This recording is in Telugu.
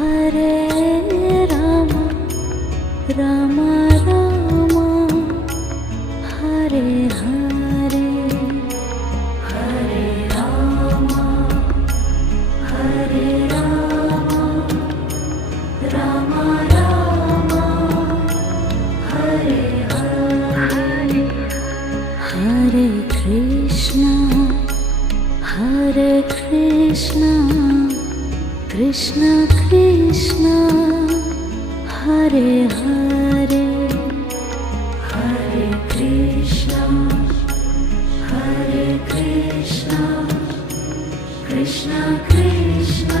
హరే రామ రామ రామ హరే హరే హరే రామ హరే రామ రామ రామ హరే హరే హరే కృష్ణ కృష్ణ కృష్ణ హరే హరే హరే కృష్ణ కృష్ణ కృష్ణ